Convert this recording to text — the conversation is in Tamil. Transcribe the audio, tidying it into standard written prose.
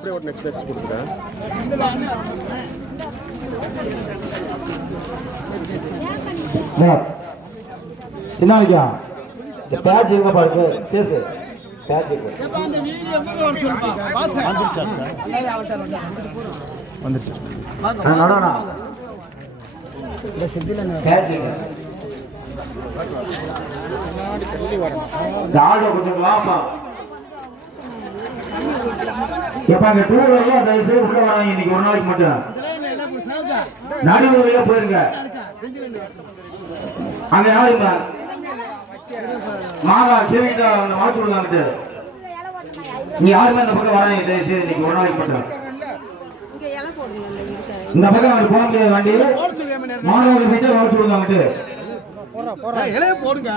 அப்படியே ஒரு நெக்ஸ்ட் கொடுக்குறேன். சின்னாலிக்கா இந்த பேட்ச் எங்க பாருங்க சேஸ் பேட்ச் வந்துருச்சு. நடனா பேட்ச் ஆளோ கொஞ்சம் வாப்பா கேப்பாங்க டூர் வழியா தயவுசெய்து உள்ள வராங்க இன்னைக்கு ஒரு நாளைக்கு மட்டும் நாடிமூர் வழியா போயிருங்க. அங்க யாருங்க மாதா கேவிட்ட மாற்றி விடுவாங்க. நீங்க யாருமே அந்த பக்கம் வராங்க தயவுசெய்து இன்னைக்கு ஒரு நாளைக்கு மட்டும். இந்த பக்கம் அவங்க போக முடியாது வண்டி மாதா வீட்டை மாற்றி விடுவாங்க. போடுங்க